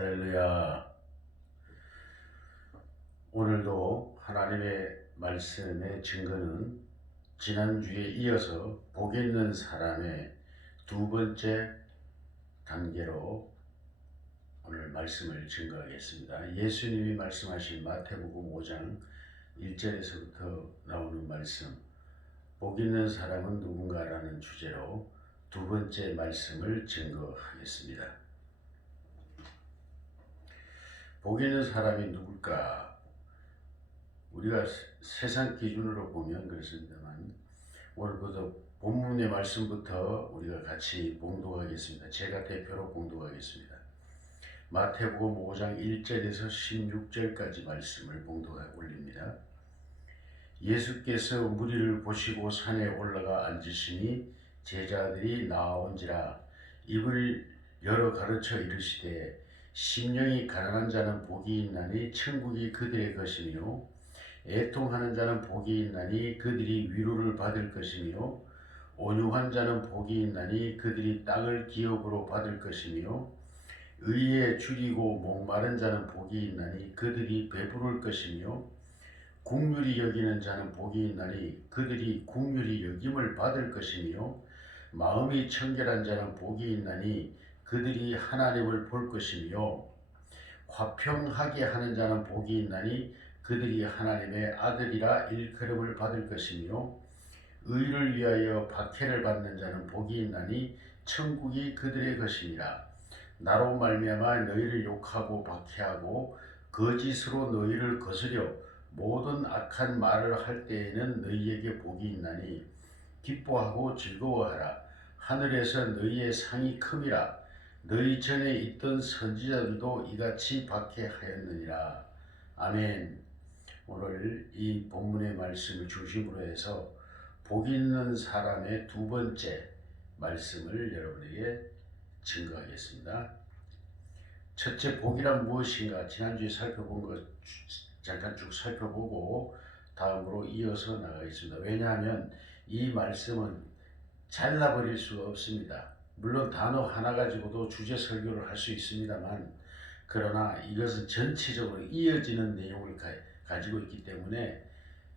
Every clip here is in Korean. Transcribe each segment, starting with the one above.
할렐루야. 오늘도 하나님의 말씀의 증거는 지난주에 이어서 복 있는 사람의 두 번째 단계로 오늘 말씀을 증거하겠습니다. 예수님이 말씀하신 마태복음 5장 1절에서부터 나오는 말씀, 복 있는 사람은 누군가라는 주제로 두 번째 말씀을 증거하겠습니다. 복 있는 사람이 누굴까? 우리가 세상 기준으로 보면 그렇습니다만 오늘부터 본문의 말씀부터 우리가 같이 봉독하겠습니다. 제가 대표로 봉독하겠습니다. 마태복음 5장 1절에서 16절까지 말씀을 봉독하고 올립니다. 예수께서 무리를 보시고 산에 올라가 앉으시니 제자들이 나아온지라 입을 열어 가르쳐 이르시되 심령이 가난한 자는 복이 있나니 천국이 그들의 것이며 애통하는 자는 복이 있나니 그들이 위로를 받을 것이며 온유한 자는 복이 있나니 그들이 땅을 기업으로 받을 것이며 의에 줄이고 목마른 자는 복이 있나니 그들이 배부를 것이며 긍휼히 여기는 자는 복이 있나니 그들이 긍휼히 여김을 받을 것이며 마음이 청결한 자는 복이 있나니 그들이 하나님을 볼 것이며 화평하게 하는 자는 복이 있나니 그들이 하나님의 아들이라 일컬음을 받을 것이며 의를 위하여 박해를 받는 자는 복이 있나니 천국이 그들의 것이니라. 나로 말미암아 너희를 욕하고 박해하고 거짓으로 너희를 거스려 모든 악한 말을 할 때에는 너희에게 복이 있나니 기뻐하고 즐거워하라. 하늘에서 너희의 상이 큼이라. 너희 전에 있던 선지자들도 이같이 박해하였느니라. 아멘. 오늘 이 본문의 말씀을 중심으로 해서 복 있는 사람의 두 번째 말씀을 여러분에게 증거하겠습니다. 첫째, 복이란 무엇인가? 지난주에 살펴본 것 잠깐 쭉 살펴보고 다음으로 이어서 나가겠습니다. 왜냐하면 이 말씀은 잘라버릴 수가 없습니다. 물론 단어 하나 가지고도 주제 설교를 할 수 있습니다만, 그러나 이것은 전체적으로 이어지는 내용을 가지고 있기 때문에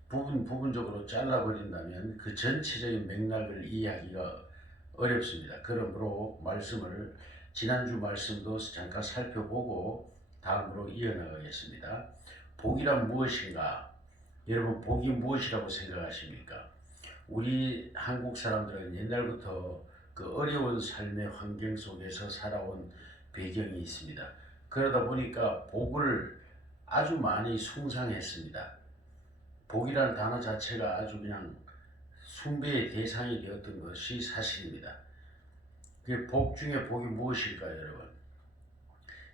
부분적으로 잘라버린다면 그 전체적인 맥락을 이해하기가 어렵습니다. 그러므로 말씀을 지난주 말씀도 잠깐 살펴보고 다음으로 이어나가겠습니다. 복이란 무엇인가? 여러분, 복이 무엇이라고 생각하십니까? 우리 한국 사람들은 옛날부터 그 어려운 삶의 환경 속에서 살아온 배경이 있습니다. 그러다 보니까 복을 아주 많이 숭상했습니다. 복이라는 단어 자체가 아주 그냥 숭배의 대상이 되었던 것이 사실입니다. 복 중에 복이 무엇일까요, 여러분?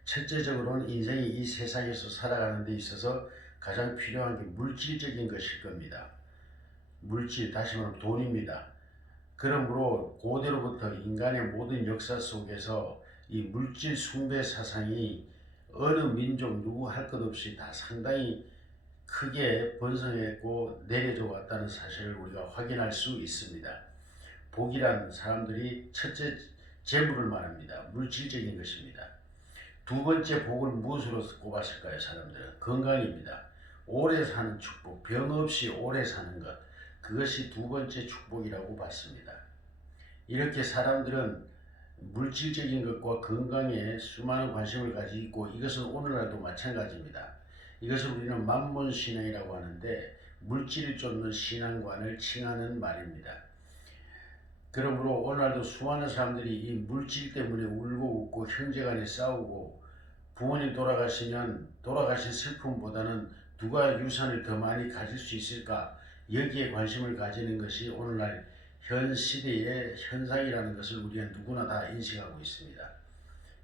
첫째적으로는 인생이 이 세상에서 살아가는 데 있어서 가장 필요한 게 물질적인 것일 겁니다. 물질, 다시 말하면 돈입니다. 그러므로 고대로부터 인간의 모든 역사 속에서 이 물질 숭배 사상이 어느 민족 누구 할 것 없이 다 상당히 크게 번성했고 내려져 왔다는 사실을 우리가 확인할 수 있습니다. 복이란 사람들이 첫째 재물을 말합니다. 물질적인 것입니다. 두 번째 복을 무엇으로 꼽았을까요? 사람들은 건강입니다. 오래 사는 축복, 병 없이 오래 사는 것, 그것이 두 번째 축복이라고 봤습니다. 이렇게 사람들은 물질적인 것과 건강에 수많은 관심을 가지고 있고, 이것은 오늘날도 마찬가지입니다. 이것을 우리는 만몬신앙이라고 하는데 물질을 쫓는 신앙관을 칭하는 말입니다. 그러므로 오늘날도 수많은 사람들이 이 물질 때문에 울고 웃고 형제간에 싸우고, 부모님 돌아가시면 돌아가신 슬픔보다는 누가 유산을 더 많이 가질 수 있을까, 여기에 관심을 가지는 것이 오늘날 현 시대의 현상이라는 것을 우리가 누구나 다 인식하고 있습니다.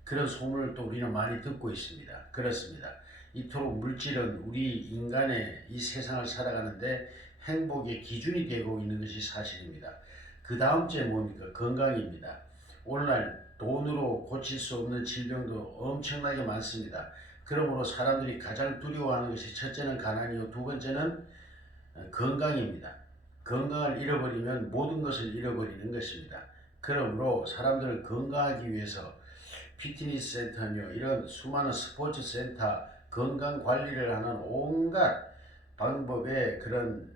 그런 소문을 또 우리는 많이 듣고 있습니다. 그렇습니다. 이토록 물질은 우리 인간의 이 세상을 살아가는데 행복의 기준이 되고 있는 것이 사실입니다. 그 다음째 뭡니까? 건강입니다. 오늘날 돈으로 고칠 수 없는 질병도 엄청나게 많습니다. 그러므로 사람들이 가장 두려워하는 것이 첫째는 가난이요, 두 번째는 건강입니다. 건강을 잃어버리면 모든 것을 잃어버리는 것입니다. 그러므로 사람들은 건강하기 위해서 피트니스 센터며 이런 수많은 스포츠 센터, 건강 관리를 하는 온갖 방법의 그런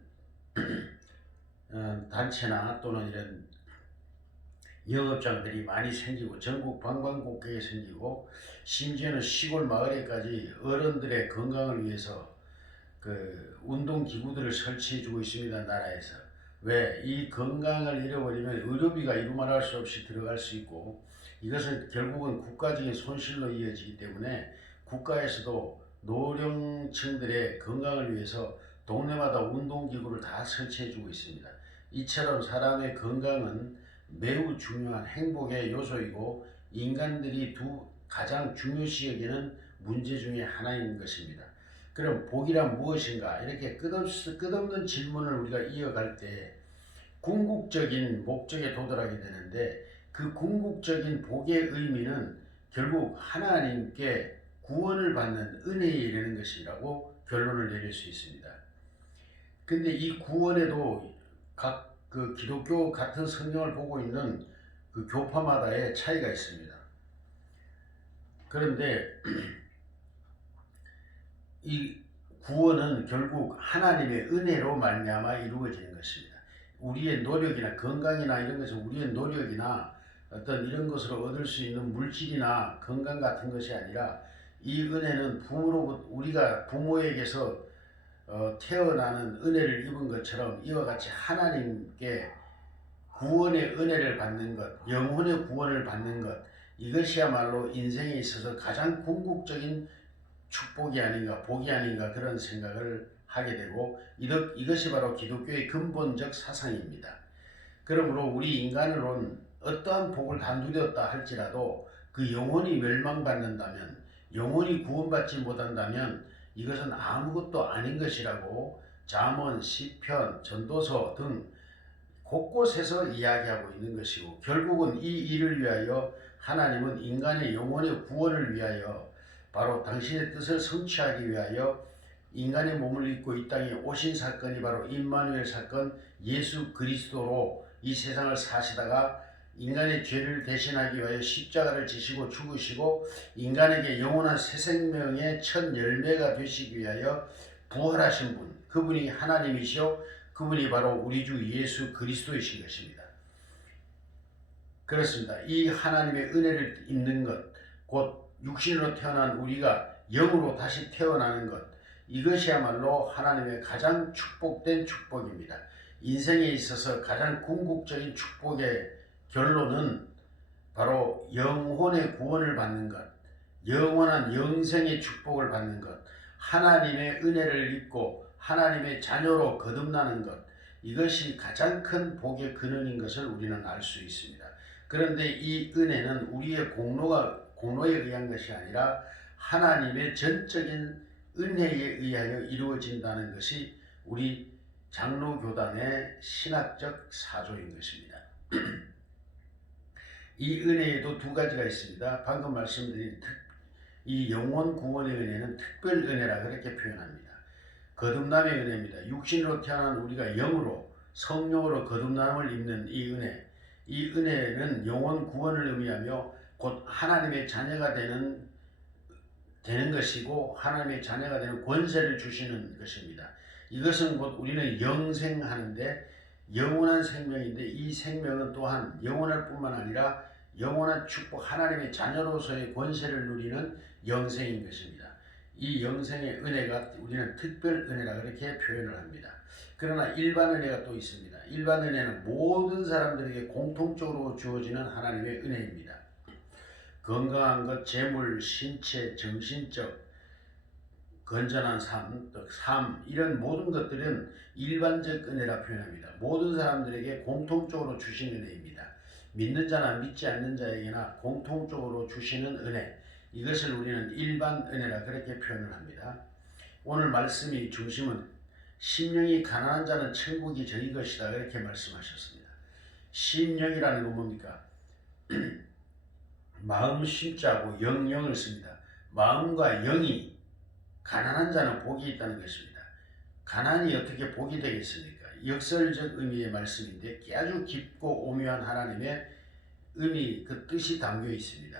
단체나 또는 이런 영업장들이 많이 생기고 전국 방방곡곡에 생기고 심지어는 시골 마을에까지 어른들의 건강을 위해서 그 운동 기구들을 설치해 주고 있습니다. 나라에서. 왜? 이 건강을 잃어버리면 의료비가 이루 말할 수 없이 들어갈 수 있고 이것은 결국은 국가적인 손실로 이어지기 때문에 국가에서도 노령층들의 건강을 위해서 동네마다 운동기구를 다 설치해 주고 있습니다. 이처럼 사람의 건강은 매우 중요한 행복의 요소이고 인간들이 가장 중요시 여기는 문제 중에 하나인 것입니다. 그럼 복이란 무엇인가? 이렇게 끝없는 질문을 우리가 이어갈 때 궁극적인 목적에 도달하게 되는데 그 궁극적인 복의 의미는 결국 하나님께 구원을 받는 은혜에 이르는 것이라고 결론을 내릴 수 있습니다. 근데 이 구원에도 각 그 기독교 같은 성경을 보고 있는 그 교파마다의 차이가 있습니다. 그런데 이 구원은 결국 하나님의 은혜로 말미암아 이루어지는 것입니다. 우리의 노력이나 건강이나 이런 것은 우리의 노력이나 어떤 이런 것으로 얻을 수 있는 물질이나 건강 같은 것이 아니라 이 은혜는 우리가 부모에게서 태어나는 은혜를 입은 것처럼 이와 같이 하나님께 구원의 은혜를 받는 것, 영혼의 구원을 받는 것, 이것이야말로 인생에 있어서 가장 궁극적인 축복이 아닌가, 복이 아닌가 그런 생각을 하게 되고 이것이 바로 기독교의 근본적 사상입니다. 그러므로 우리 인간으로는 어떠한 복을 다 누렸다 할지라도 그 영혼이 멸망받는다면, 영혼이 구원받지 못한다면 이것은 아무것도 아닌 것이라고 잠언, 시편, 전도서 등 곳곳에서 이야기하고 있는 것이고 결국은 이 일을 위하여 하나님은 인간의 영혼의 구원을 위하여 바로 당신의 뜻을 성취하기 위하여 인간의 몸을 입고 이 땅에 오신 사건이 바로 임마누엘 사건 예수 그리스도로 이 세상을 사시다가 인간의 죄를 대신하기 위하여 십자가를 지시고 죽으시고 인간에게 영원한 새 생명의 첫 열매가 되시기 위하여 부활하신 분, 그분이 하나님이시오. 그분이 바로 우리 주 예수 그리스도이신 것입니다. 그렇습니다. 이 하나님의 은혜를 입는 것, 곧 육신으로 태어난 우리가 영으로 다시 태어나는 것, 이것이야말로 하나님의 가장 축복된 축복입니다. 인생에 있어서 가장 궁극적인 축복의 결론은 바로 영혼의 구원을 받는 것, 영원한 영생의 축복을 받는 것, 하나님의 은혜를 입고 하나님의 자녀로 거듭나는 것, 이것이 가장 큰 복의 근원인 것을 우리는 알 수 있습니다. 그런데 이 은혜는 우리의 공로에 의한 것이 아니라 하나님의 전적인 은혜에 의하여 이루어진다는 것이 우리 장로교단의 신학적 사조인 것입니다. 이 은혜에도 두 가지가 있습니다. 방금 말씀드린 이 영혼 구원의 은혜는 특별 은혜라 그렇게 표현합니다. 거듭남의 은혜입니다. 육신으로 태어난 우리가 영으로 성령으로 거듭남을 입는 이 은혜, 이 은혜는 영혼 구원을 의미하며 곧 하나님의 자녀가 되는 것이고 하나님의 자녀가 되는 권세를 주시는 것입니다. 이것은 곧 우리는 영생하는데 영원한 생명인데 이 생명은 또한 영원할 뿐만 아니라 영원한 축복 하나님의 자녀로서의 권세를 누리는 영생인 것입니다. 이 영생의 은혜가 우리는 특별 은혜라 그렇게 표현을 합니다. 그러나 일반 은혜가 또 있습니다. 일반 은혜는 모든 사람들에게 공통적으로 주어지는 하나님의 은혜입니다. 건강한 것, 재물, 신체, 정신적, 건전한 삶 이런 모든 것들은 일반적 은혜라 표현합니다. 모든 사람들에게 공통적으로 주신 은혜입니다. 믿는 자나 믿지 않는 자에게나 공통적으로 주시는 은혜, 이것을 우리는 일반 은혜라 그렇게 표현을 합니다. 오늘 말씀의 중심은 심령이 가난한 자는 천국이 저희 것이다 이렇게 말씀하셨습니다. 심령이라는 건 뭡니까? 마음 심자고 영을 씁니다. 마음과 영이 가난한 자는 복이 있다는 것입니다. 가난이 어떻게 복이 되겠습니까? 역설적 의미의 말씀인데 아주 깊고 오묘한 하나님의 의미, 그 뜻이 담겨 있습니다.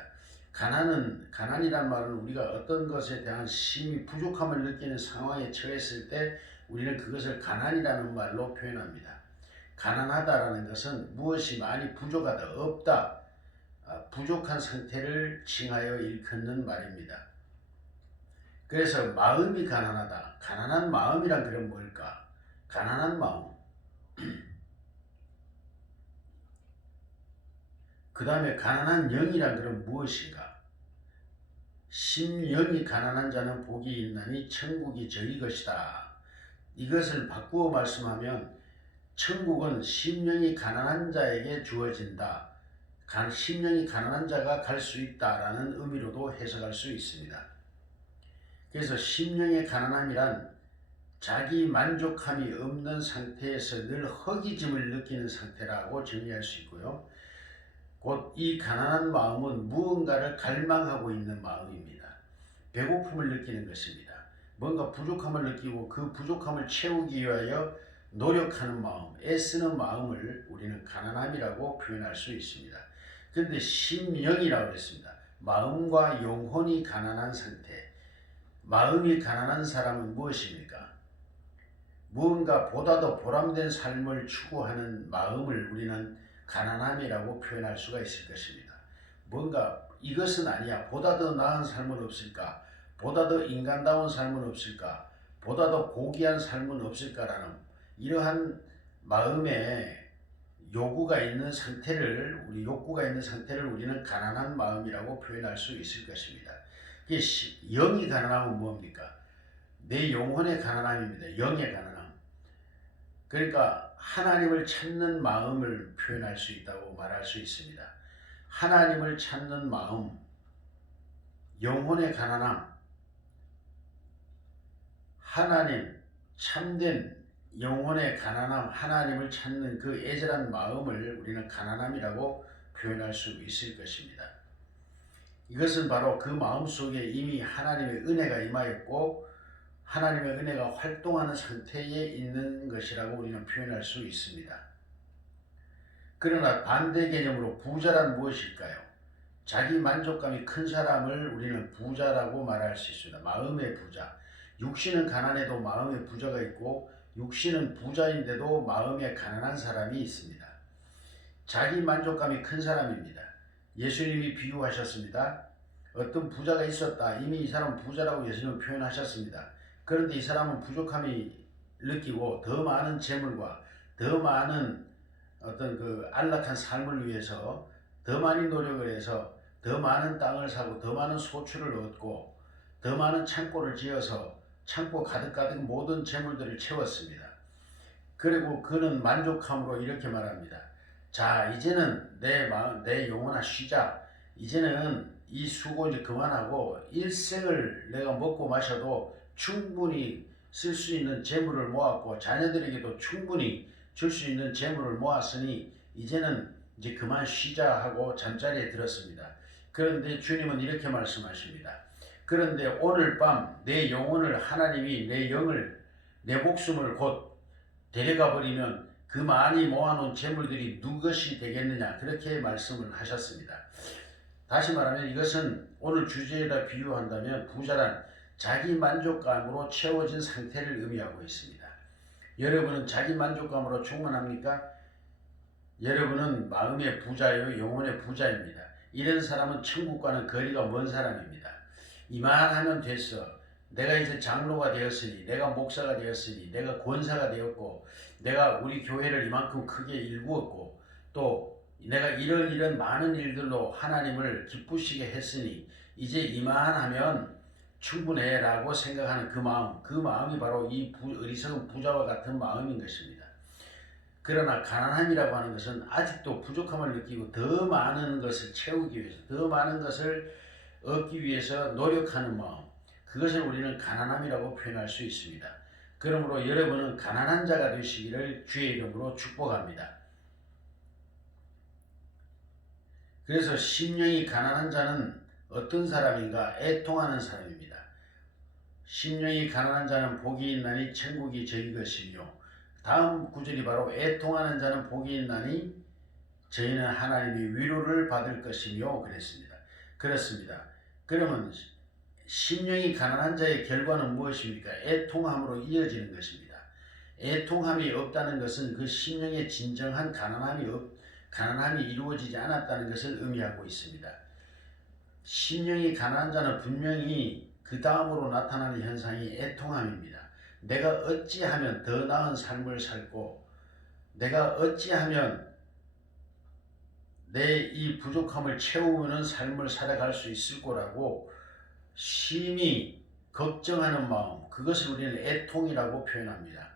가난이란 말은 우리가 어떤 것에 대한 심히 부족함을 느끼는 상황에 처했을 때 우리는 그것을 가난이라는 말로 표현합니다. 가난하다라는 것은 무엇이 많이 부족하다, 없다, 부족한 상태를 칭하여 일컫는 말입니다. 그래서 마음이 가난하다. 가난한 마음이란 그럼 뭘까? 가난한 마음. 그 다음에 가난한 영이란 그럼 무엇인가? 심령이 가난한 자는 복이 있나니 천국이 저희 것이다. 이것을 바꾸어 말씀하면 천국은 심령이 가난한 자에게 주어진다. 심령이 가난한 자가 갈 수 있다라는 의미로도 해석할 수 있습니다. 그래서 심령의 가난함이란 자기 만족함이 없는 상태에서 늘 허기짐을 느끼는 상태라고 정의할 수 있고요. 곧 이 가난한 마음은 무언가를 갈망하고 있는 마음입니다. 배고픔을 느끼는 것입니다. 뭔가 부족함을 느끼고 그 부족함을 채우기 위하여 노력하는 마음, 애쓰는 마음을 우리는 가난함이라고 표현할 수 있습니다. 그런데 심령이라고 했습니다. 마음과 영혼이 가난한 상태. 마음이 가난한 사람은 무엇입니까? 무언가 보다 더 보람된 삶을 추구하는 마음을 우리는 가난함이라고 표현할 수가 있을 것입니다. 뭔가 이것은 아니야. 보다 더 나은 삶은 없을까? 보다 더 인간다운 삶은 없을까? 보다 더 고귀한 삶은 없을까라는 이러한 마음의 욕구가 있는 상태를 우리는 가난한 마음이라고 표현할 수 있을 것입니다. 영이 가난함은 뭡니까? 내 영혼의 가난함입니다. 영의 가난함. 그러니까 하나님을 찾는 마음을 표현할 수 있다고 말할 수 있습니다. 하나님을 찾는 마음, 영혼의 가난함, 하나님, 참된 영혼의 가난함, 하나님을 찾는 그 애절한 마음을 우리는 가난함이라고 표현할 수 있을 것입니다. 이것은 바로 그 마음 속에 이미 하나님의 은혜가 임하였고 하나님의 은혜가 활동하는 상태에 있는 것이라고 우리는 표현할 수 있습니다. 그러나 반대 개념으로 부자란 무엇일까요? 자기 만족감이 큰 사람을 우리는 부자라고 말할 수 있습니다. 마음의 부자. 육신은 가난해도 마음의 부자가 있고 육신은 부자인데도 마음에 가난한 사람이 있습니다. 자기 만족감이 큰 사람입니다. 예수님이 비유하셨습니다. 어떤 부자가 있었다. 이미 이 사람은 부자라고 예수님은 표현하셨습니다. 그런데 이 사람은 부족함이 느끼고 더 많은 재물과 더 많은 어떤 그 안락한 삶을 위해서 더 많이 노력을 해서 더 많은 땅을 사고 더 많은 소출을 얻고 더 많은 창고를 지어서 창고 가득가득 모든 재물들을 채웠습니다. 그리고 그는 만족함으로 이렇게 말합니다. 자, 이제는 내 영혼아 쉬자. 이제는 이 수고 이제 그만하고 일생을 내가 먹고 마셔도 충분히 쓸 수 있는 재물을 모았고 자녀들에게도 충분히 줄 수 있는 재물을 모았으니 이제는 이제 그만 쉬자 하고 잠자리에 들었습니다. 그런데 주님은 이렇게 말씀하십니다. 그런데 오늘 밤 내 영혼을 하나님이 내 영을 내 목숨을 곧 데려가 버리면 그 많이 모아놓은 재물들이 누구것이 되겠느냐 그렇게 말씀을 하셨습니다. 다시 말하면 이것은 오늘 주제에다 비유한다면 부자란 자기 만족감으로 채워진 상태를 의미하고 있습니다. 여러분은 자기 만족감으로 충만합니까? 여러분은 마음의 부자요 영혼의 부자입니다. 이런 사람은 천국과는 거리가 먼 사람입니다. 이만하면 됐어. 내가 이제 장로가 되었으니, 내가 목사가 되었으니, 내가 권사가 되었고, 내가 우리 교회를 이만큼 크게 일구었고, 또 내가 이런 많은 일들로 하나님을 기쁘시게 했으니 이제 이만하면 충분해 라고 생각하는 그 마음이 바로 이 어리석은 부자와 같은 마음인 것입니다. 그러나 가난함이라고 하는 것은 아직도 부족함을 느끼고 더 많은 것을 채우기 위해서, 더 많은 것을 얻기 위해서 노력하는 마음, 그것을 우리는 가난함이라고 표현할 수 있습니다. 그러므로 여러분은 가난한 자가 되시기를 주의 이름으로 축복합니다. 그래서 심령이 가난한 자는 어떤 사람인가? 애통하는 사람입니다. 심령이 가난한 자는 복이 있나니 천국이 저희 것이며, 다음 구절이 바로 애통하는 자는 복이 있나니 저희는 하나님의 위로를 받을 것이며 그랬습니다. 그렇습니다. 그러면 심령이 가난한 자의 결과는 무엇입니까? 애통함으로 이어지는 것입니다. 애통함이 없다는 것은 그 심령의 진정한 가난함이 이루어지지 않았다는 것을 의미하고 있습니다. 심령이 가난한 자는 분명히 그 다음으로 나타나는 현상이 애통함입니다. 내가 어찌하면 더 나은 삶을 살고, 내가 어찌하면 내 이 부족함을 채우는 삶을 살아갈 수 있을 거라고 심히 걱정하는 마음, 그것을 우리는 애통이라고 표현합니다.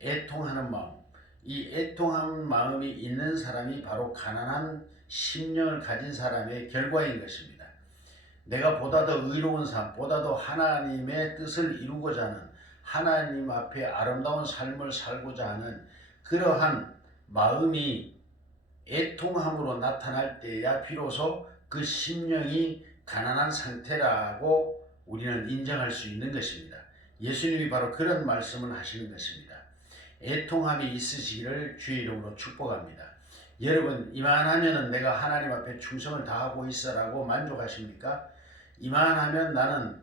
애통하는 마음, 이 애통한 마음이 있는 사람이 바로 가난한 심령을 가진 사람의 결과인 것입니다. 내가 보다 더 의로운 삶, 보다 더 하나님의 뜻을 이루고자 하는, 하나님 앞에 아름다운 삶을 살고자 하는 그러한 마음이 애통함으로 나타날 때야 비로소 그 심령이 가난한 상태라고 우리는 인정할 수 있는 것입니다. 예수님이 바로 그런 말씀을 하시는 것입니다. 애통함이 있으시기를 주의 이름으로 축복합니다. 여러분, 이만하면 내가 하나님 앞에 충성을 다하고 있어라고 만족하십니까? 이만하면 나는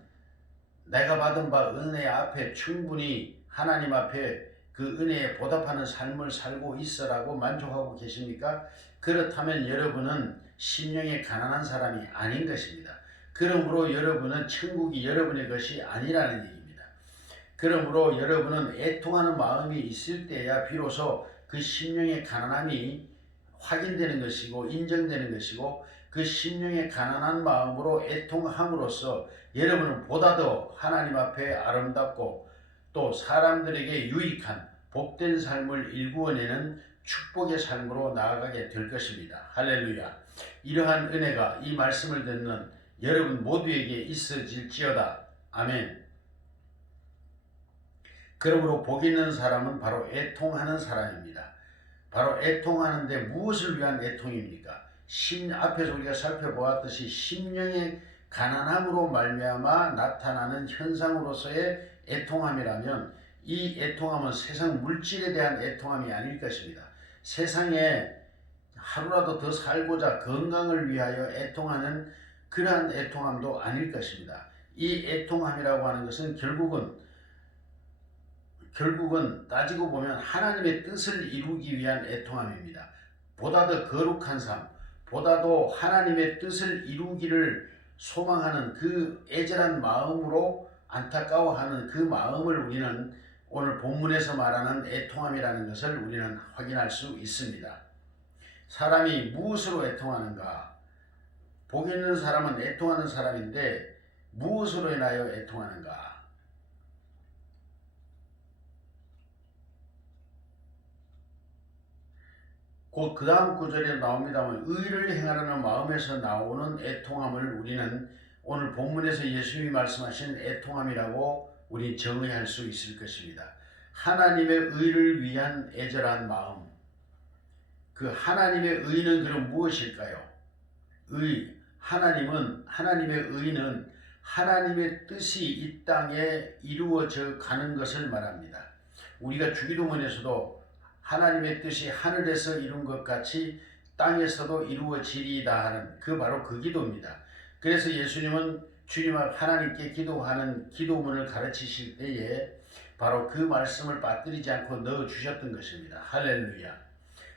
내가 받은 바 은혜 앞에 충분히 하나님 앞에 그 은혜에 보답하는 삶을 살고 있어라고 만족하고 계십니까? 그렇다면 여러분은 심령이 가난한 사람이 아닌 것입니다. 그러므로 여러분은 천국이 여러분의 것이 아니라는 얘기입니다. 그러므로 여러분은 애통하는 마음이 있을 때야 비로소 그 심령의 가난함이 확인되는 것이고 인정되는 것이고, 그 심령의 가난한 마음으로 애통함으로써 여러분은 보다 더 하나님 앞에 아름답고 또 사람들에게 유익한 복된 삶을 일구어내는 축복의 삶으로 나아가게 될 것입니다. 할렐루야. 이러한 은혜가 이 말씀을 듣는 여러분 모두에게 있어질지어다. 아멘. 그러므로 복 있는 사람은 바로 애통하는 사람입니다. 바로 애통하는데 무엇을 위한 애통입니까? 앞에서 우리가 살펴보았듯이 심령의 가난함으로 말미암아 나타나는 현상으로서의 애통함이라면, 이 애통함은 세상 물질에 대한 애통함이 아닐 것입니다. 세상에 하루라도 더 살고자 건강을 위하여 애통하는 그러한 애통함도 아닐 것입니다. 이 애통함이라고 하는 것은 결국은 따지고 보면 하나님의 뜻을 이루기 위한 애통함입니다. 보다 더 거룩한 삶, 보다도 하나님의 뜻을 이루기를 소망하는 그 애절한 마음으로 안타까워하는 그 마음을 우리는 오늘 본문에서 말하는 애통함이라는 것을 우리는 확인할 수 있습니다. 사람이 무엇으로 애통하는가? 복 있는 사람은 애통하는 사람인데 무엇으로 인하여 애통하는가? 곧 그 다음 구절에 나옵니다만, 의를 행하려는 마음에서 나오는 애통함을 우리는 오늘 본문에서 예수님이 말씀하신 애통함이라고 우리 정의할 수 있을 것입니다. 하나님의 의를 위한 애절한 마음. 그 하나님의 의는 그럼 무엇일까요? 하나님의 의는 하나님의 뜻이 이 땅에 이루어져 가는 것을 말합니다. 우리가 주기도문에서도 하나님의 뜻이 하늘에서 이룬 것 같이 땅에서도 이루어지리이다 하는 바로 그 기도입니다. 그래서 예수님은 주님 앞 하나님께 기도하는 기도문을 가르치실 때에 바로 그 말씀을 빠뜨리지 않고 넣어주셨던 것입니다. 할렐루야.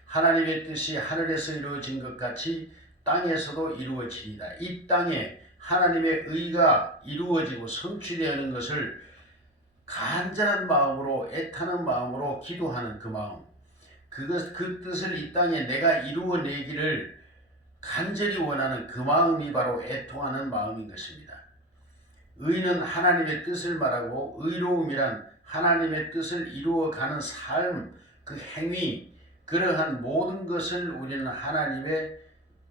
하나님의 뜻이 하늘에서 이루어진 것 같이 땅에서도 이루어지리이다. 이 땅에 하나님의 의가 이루어지고 성취되는 것을 간절한 마음으로, 애타는 마음으로 기도하는 그 마음, 그 뜻을 이 땅에 내가 이루어내기를 간절히 원하는 그 마음이 바로 애통하는 마음인 것입니다. 의는 하나님의 뜻을 말하고, 의로움이란 하나님의 뜻을 이루어가는 삶, 그 행위, 그러한 모든 것을 우리는 하나님의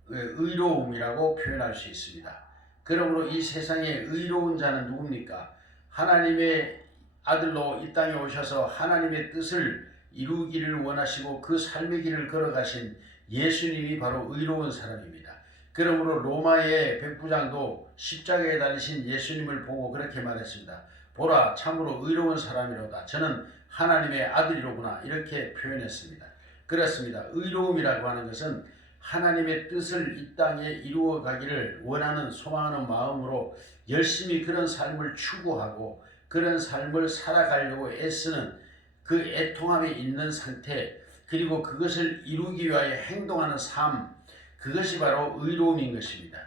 의로움이라고 표현할 수 있습니다. 그러므로 이 세상에 의로운 자는 누굽니까? 하나님의 아들로 이 땅에 오셔서 하나님의 뜻을 이루기를 원하시고 그 삶의 길을 걸어가신 예수님이 바로 의로운 사람입니다. 그러므로 로마의 백부장도 십자가에 달리신 예수님을 보고 그렇게 말했습니다. 보라, 참으로 의로운 사람이로다. 저는 하나님의 아들이로구나. 이렇게 표현했습니다. 그렇습니다. 의로움이라고 하는 것은 하나님의 뜻을 이 땅에 이루어 가기를 원하는 소망하는 마음으로 열심히 그런 삶을 추구하고 그런 삶을 살아가려고 애쓰는 그 애통함에 있는 상태, 그리고 그것을 이루기 위하여 행동하는 삶, 그것이 바로 의로움인 것입니다.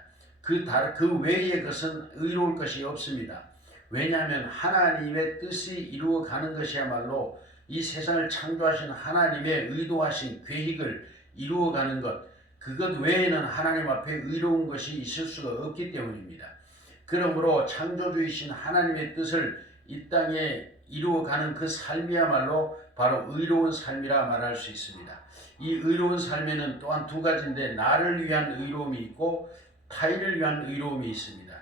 그 외의 것은 의로울 것이 없습니다. 왜냐하면 하나님의 뜻이 이루어가는 것이야말로 이 세상을 창조하신 하나님의 의도하신 계획을 이루어가는 것, 그것 외에는 하나님 앞에 의로운 것이 있을 수가 없기 때문입니다. 그러므로 창조주이신 하나님의 뜻을 이 땅에 이루어가는 그 삶이야말로 바로 의로운 삶이라 말할 수 있습니다. 이 의로운 삶에는 또한 두 가지인데, 나를 위한 의로움이 있고 타인을 위한 의로움이 있습니다.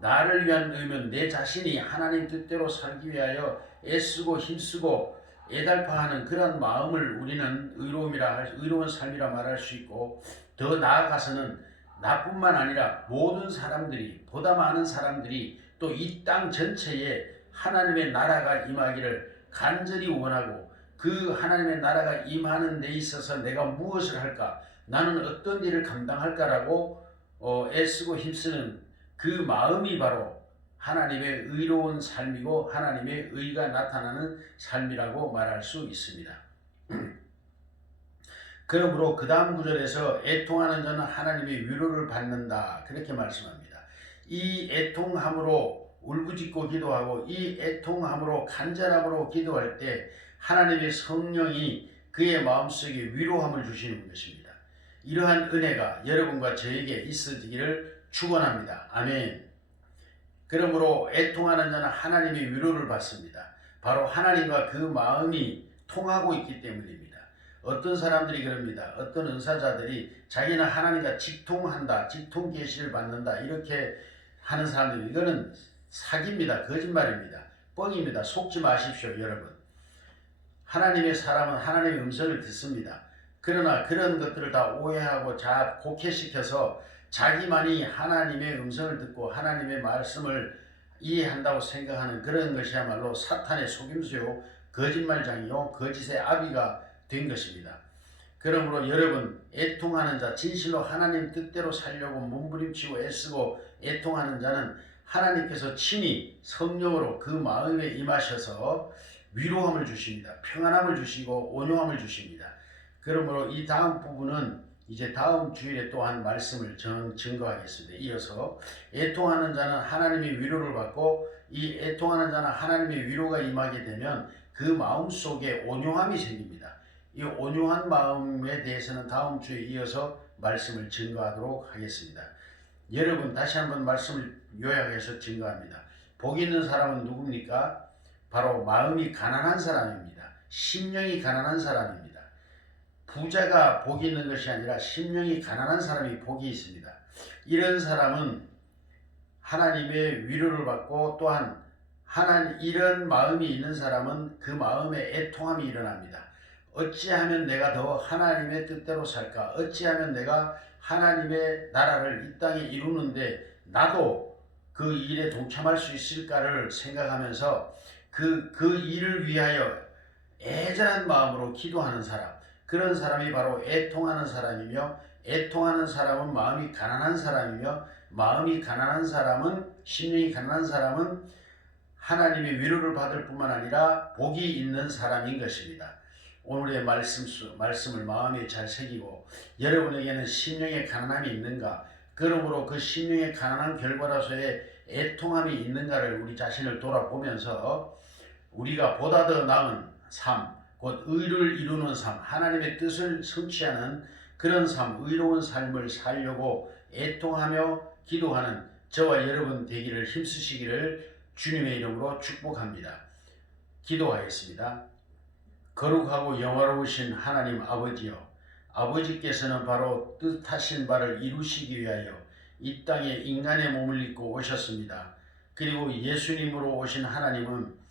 나를 위한 의무는 내 자신이 하나님 뜻대로 살기 위하여 애쓰고 힘쓰고 애달파하는 그런 마음을 우리는 의로운 삶이라 말할 수 있고, 더 나아가서는 나뿐만 아니라 모든 사람들이, 보다 많은 사람들이 또 이 땅 전체에 하나님의 나라가 임하기를 간절히 원하고, 그 하나님의 나라가 임하는 데 있어서 내가 무엇을 할까, 나는 어떤 일을 감당할까라고 애쓰고 힘쓰는 그 마음이 바로 하나님의 의로운 삶이고 하나님의 의가 나타나는 삶이라고 말할 수 있습니다. 그러므로 그 다음 구절에서 애통하는 자는 하나님의 위로를 받는다, 그렇게 말씀합니다. 이 애통함으로 울부짖고 기도하고 이 애통함으로 간절함으로 기도할 때 하나님의 성령이 그의 마음속에 위로함을 주시는 것입니다. 이러한 은혜가 여러분과 저에게 있어지기를 축원합니다. 아멘. 그러므로 애통하는 자는 하나님의 위로를 받습니다. 바로 하나님과 그 마음이 통하고 있기 때문입니다. 어떤 사람들이 그럽니다. 어떤 은사자들이 자기는 하나님과 직통한다, 직통 계시를 받는다, 이렇게 하는 사람들이, 이거는 사기입니다. 거짓말입니다. 뻥입니다. 속지 마십시오, 여러분. 하나님의 사람은 하나님의 음성을 듣습니다. 그러나 그런 것들을 다 오해하고 곡해시켜서 자기만이 하나님의 음성을 듣고 하나님의 말씀을 이해한다고 생각하는 그런 것이야말로 사탄의 속임수요, 거짓말장이요, 거짓의 아비가 된 것입니다. 그러므로 여러분, 애통하는 자, 진실로 하나님 뜻대로 살려고 몸부림치고 애쓰고 애통하는 자는 하나님께서 친히 성령으로 그 마음에 임하셔서 위로함을 주십니다. 평안함을 주시고 온유함을 주십니다. 그러므로 이 다음 부분은 이제 다음 주일에 또한 말씀을 증거하겠습니다. 이어서 애통하는 자는 하나님의 위로를 받고, 이 애통하는 자는 하나님의 위로가 임하게 되면 그 마음 속에 온유함이 생깁니다. 이 온유한 마음에 대해서는 다음 주에 이어서 말씀을 증거하도록 하겠습니다. 여러분, 다시 한번 말씀을 요약해서 증거합니다. 복 있는 사람은 누굽니까? 바로 마음이 가난한 사람입니다. 심령이 가난한 사람입니다. 부자가 복이 있는 것이 아니라 심령이 가난한 사람이 복이 있습니다. 이런 사람은 하나님의 위로를 받고, 또한 이런 마음이 있는 사람은 그 마음에 애통함이 일어납니다. 어찌하면 내가 더 하나님의 뜻대로 살까? 어찌하면 내가 하나님의 나라를 이 땅에 이루는데 나도 그 일에 동참할 수 있을까를 생각하면서 그 일을 위하여 애절한 마음으로 기도하는 사람, 그런 사람이 바로 애통하는 사람이며, 애통하는 사람은 마음이 가난한 사람이며, 마음이 가난한 사람은, 심령이 가난한 사람은 하나님의 위로를 받을 뿐만 아니라 복이 있는 사람인 것입니다. 오늘의 말씀을 마음에 잘 새기고, 여러분에게는 심령의 가난함이 있는가? 그러므로 그 심령의 가난한 결과로서의 애통함이 있는가를 우리 자신을 돌아보면서 우리가 보다 더 나은 삶, 곧 의를 이루는 삶, 하나님의 뜻을 성취하는 그런 삶, 의로운 삶을 살려고 애통하며 기도하는 저와 여러분 되기를 힘쓰시기를 주님의 이름으로 축복합니다. 기도하겠습니다. 거룩하고 영화로우신 하나님 아버지여, 아버지께서는 바로 뜻하신 바를 이루시기 위하여 이 땅에 인간의 몸을 입고 오셨습니다. 그리고 예수님으로 오신 하나님은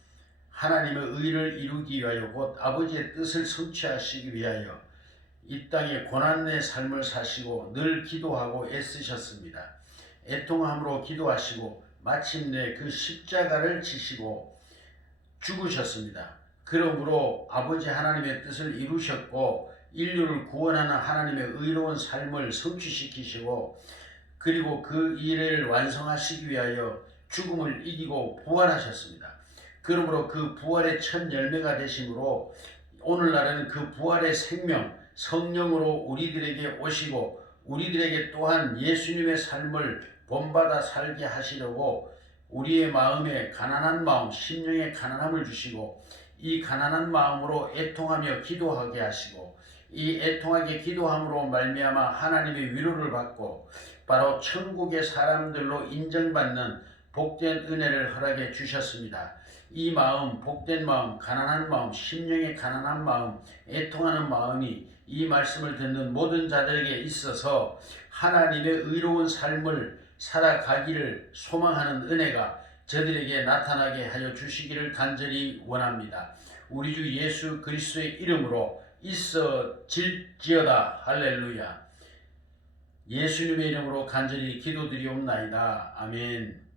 하나님의 의를 이루기 위하여, 곧 아버지의 뜻을 성취하시기 위하여 이 땅에 고난의 삶을 사시고 늘 기도하고 애쓰셨습니다. 애통함으로 기도하시고 마침내 그 십자가를 지시고 죽으셨습니다. 그러므로 아버지 하나님의 뜻을 이루셨고 인류를 구원하는 하나님의 의로운 삶을 성취시키시고 그리고 그 일을 완성하시기 위하여 죽음을 이기고 부활하셨습니다. 그러므로 그 부활의 첫 열매가 되심으로 오늘날에는 그 부활의 생명 성령으로 우리들에게 오시고 우리들에게 또한 예수님의 삶을 본받아 살게 하시려고 우리의 마음에 가난한 마음, 심령의 가난함을 주시고 이 가난한 마음으로 애통하며 기도하게 하시고 이 애통하게 기도함으로 말미암아 하나님의 위로를 받고 바로 천국의 사람들로 인정받는 복된 은혜를 허락해 주셨습니다. 이 마음, 복된 마음, 가난한 마음, 심령의 가난한 마음, 애통하는 마음이 이 말씀을 듣는 모든 자들에게 있어서 하나님의 의로운 삶을 살아가기를 소망하는 은혜가 저들에게 나타나게 하여 주시기를 간절히 원합니다. 우리 주 예수 그리스도의 이름으로 있어질지어다. 할렐루야. 예수님의 이름으로 간절히 기도드리옵나이다. 아멘.